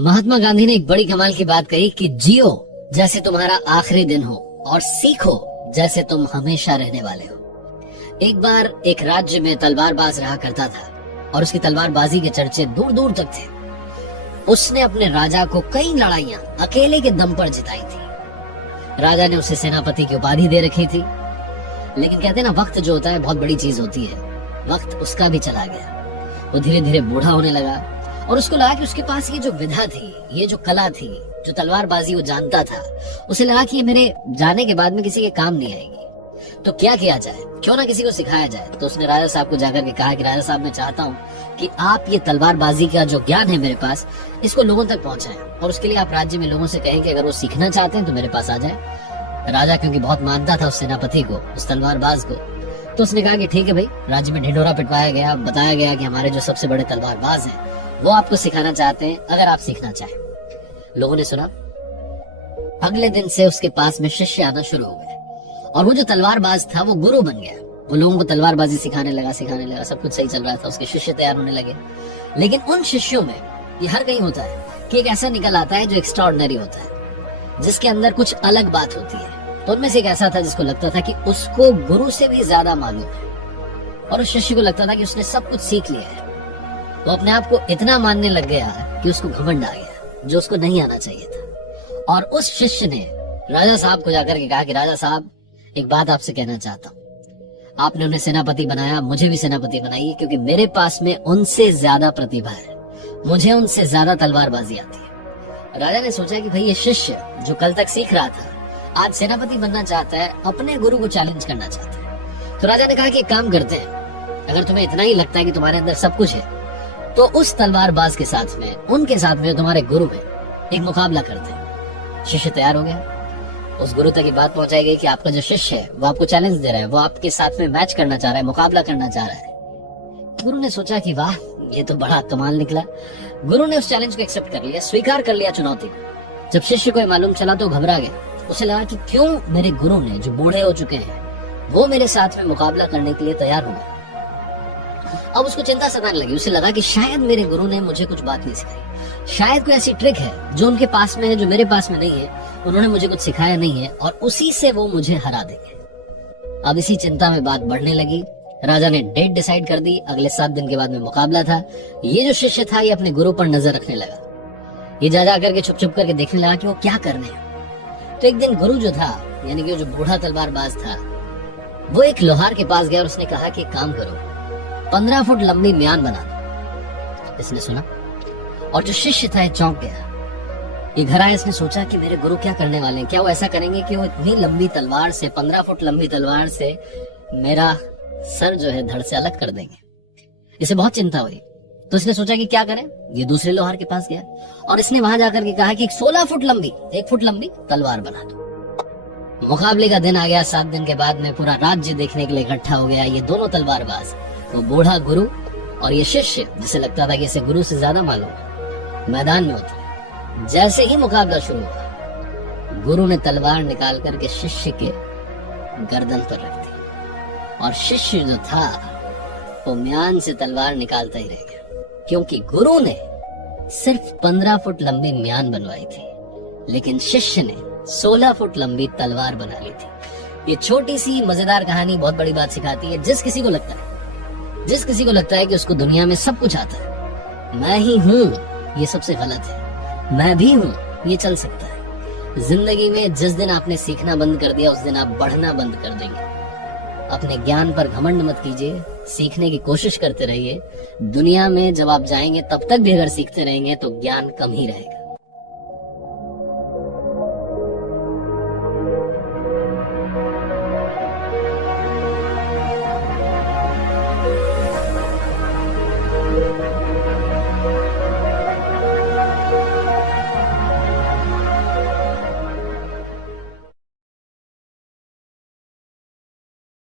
महात्मा गांधी ने एक बड़ी कमाल की बात कही कि जियो जैसे तुम्हारा आखिरी दिन हो और सीखो जैसे तुम हमेशा रहने वाले हो। एक बार एक राज्य में तलवारबाज रहा करता था और उसकी तलवारबाजी के चर्चे दूर दूर तक थे। उसने अपने राजा को कई लड़ाइयां अकेले के दम पर जिताई थी। राजा ने उसे सेनापति की उपाधि दे रखी थी, लेकिन कहते ना, वक्त जो होता है बहुत बड़ी चीज होती है। वक्त उसका भी चला गया। वो धीरे धीरे बूढ़ा होने लगा और उसको लगा कि उसके पास ये जो विधा थी, ये जो कला थी, जो तलवारबाजी वो जानता था, उसे लगा कि ये मेरे जाने के बाद में किसी के काम नहीं आएगी। तो क्या किया जाए, क्यों ना किसी को सिखाया जाए। तो उसने राजा साहब को जाकर के कहा कि राजा साहब, मैं चाहता हूँ कि आप ये तलवारबाजी का जो ज्ञान है मेरे पास, इसको लोगों तक पहुंचाएं और उसके लिए आप राज्य में लोगों से कहें कि अगर वो सीखना चाहते हैं तो मेरे पास आ जाए। राजा क्योंकि बहुत मानता था उस सेनापति को, उस तलवारबाज को, तो उसने कहा कि ठीक है भाई। राज्य में ढिंढोरा पिटवाया गया, बताया गया कि हमारे जो सबसे बड़े तलवारबाज हैं वो आपको सिखाना चाहते हैं, अगर आप सीखना चाहें। लोगों ने सुना। अगले दिन से उसके पास में शिष्य आना शुरू हो गए और वो जो तलवारबाज था वो गुरु बन गया। वो लोगों को तलवारबाजी सिखाने लगा। सब कुछ सही चल रहा था, उसके शिष्य तैयार होने लगे। लेकिन उन शिष्यों में, ये हर कहीं होता है कि एक ऐसा निकल आता है जो एक्स्ट्राऑर्डिनरी होता है, जिसके अंदर कुछ अलग बात होती है। तो उनमें से एक ऐसा था जिसको लगता था कि उसको गुरु से भी ज्यादा मालूम है और उस शिष्य को लगता था कि उसने सब कुछ सीख लिया है। वो अपने आप को इतना मानने लग गया कि उसको घमंड आ गया, जो उसको नहीं आना चाहिए था। और उस शिष्य ने राजा साहब को जाकर के कहा कि राजा साहब, एक बात आपसे कहना चाहता हूँ। आपने उन्हें सेनापति बनाया, मुझे भी सेनापति बनाइए, क्योंकि मेरे पास में उनसे ज्यादा प्रतिभा है, मुझे उनसे ज्यादा तलवारबाजी आती है। राजा ने सोचा कि भाई ये शिष्य जो कल तक सीख रहा था, आज सेनापति बनना चाहता है, अपने गुरु को चैलेंज करना चाहता है। तो राजा ने कहा कि एक काम करते हैं, अगर तुम्हें इतना ही लगता है कि तुम्हारे अंदर सब कुछ है, तो उस तलवारबाज के साथ में, उनके साथ में, तुम्हारे गुरु में एक मुकाबला करते हैं। शिष्य तैयार हो गया। उस गुरु तक ये बात पहुंचाई गई कि आपका जो शिष्य है वो आपको चैलेंज दे रहा है, वो आपके साथ में मैच करना चाह रहा है, मुकाबला करना चाह रहा है। गुरु ने सोचा कि वाह, ये तो बड़ा कमाल निकला। गुरु ने उस चैलेंज को एक्सेप्ट कर लिया, स्वीकार कर लिया चुनौती को। जब शिष्य को मालूम चला तो घबरा गया। उसे लगा कि क्यों मेरे गुरु ने, जो बूढ़े हो चुके हैं, वो मेरे साथ में मुकाबला करने के लिए तैयार हो गए। अब उसको चिंता सताने लगी। उसे लगा कि शायद मेरे गुरु ने मुझे कुछ बात नहीं सिखाई, शायद कोई ऐसी ट्रिक है जो उनके पास में है, जो मेरे पास में नहीं है। उन्होंने मुझे कुछ सिखाया नहीं है और उसी से वो मुझे हरा देंगे। अब इसी चिंता में बात बढ़ने लगी। राजा ने डेट डिसाइड कर दी। अगले 7 दिन के बाद में मुकाबला था। ये जो शिष्य था, ये अपने गुरु पर नजर रखने लगा। ये जा करके छुप छुप करके देखने लगा कि वो क्या करने हैं। तो एक दिन गुरु जो था, यानी कि जो बूढ़ा तलवारबाज था, वो एक लोहार के पास गया और उसने कहा कि एक काम करो, 15 फुट लंबी म्यान बना दो। इसने सुना और जो शिष्य था चौंक गया। ये घर आया, इसने सोचा कि मेरे गुरु क्या करने वाले हैं। क्या वो ऐसा करेंगे कि वो इतनी लंबी तलवार से, 15 फुट लंबी तलवार से मेरा सर जो है धड़ से अलग कर देंगे। इसे बहुत चिंता हुई। तो इसने सोचा कि क्या करें। ये दूसरे लोहार के पास गया और इसने वहां जाकर के कहा कि 16 फुट लंबी, 1 फुट लंबी तलवार बना दो। मुकाबले का दिन आ गया। 7 दिन के बाद में पूरा राज्य देखने के लिए इकट्ठा हो गया। ये दोनों तलवारबाज, वो बूढ़ा गुरु और ये शिष्य, जिसे लगता था कि इसे गुरु से ज्यादा मालूम है, मैदान में उतरे। जैसे ही मुकाबला शुरू हुआ, गुरु ने तलवार निकाल करके शिष्य के गर्दन पर रख दी और शिष्य जो था वो म्यान से तलवार निकालता ही रह गया, क्योंकि गुरु ने सिर्फ 15 फुट लंबी म्यान बनवाई थी, लेकिन शिष्य ने 16 फुट लंबी तलवार बना ली थी। ये छोटी सी मजेदार कहानी बहुत बड़ी बात सिखाती है। जिस किसी को लगता है कि उसको दुनिया में सब कुछ आता है, मैं ही हूँ, ये सबसे गलत है। मैं भी हूँ, ये चल सकता है। जिंदगी में जिस दिन आपने सीखना बंद कर दिया, उस दिन आप बढ़ना बंद कर देंगे। अपने ज्ञान पर घमंड मत कीजिए, सीखने की कोशिश करते रहिए। दुनिया में जब आप जाएंगे, तब तक भी अगर सीखते रहेंगे तो ज्ञान कम ही रहेगा।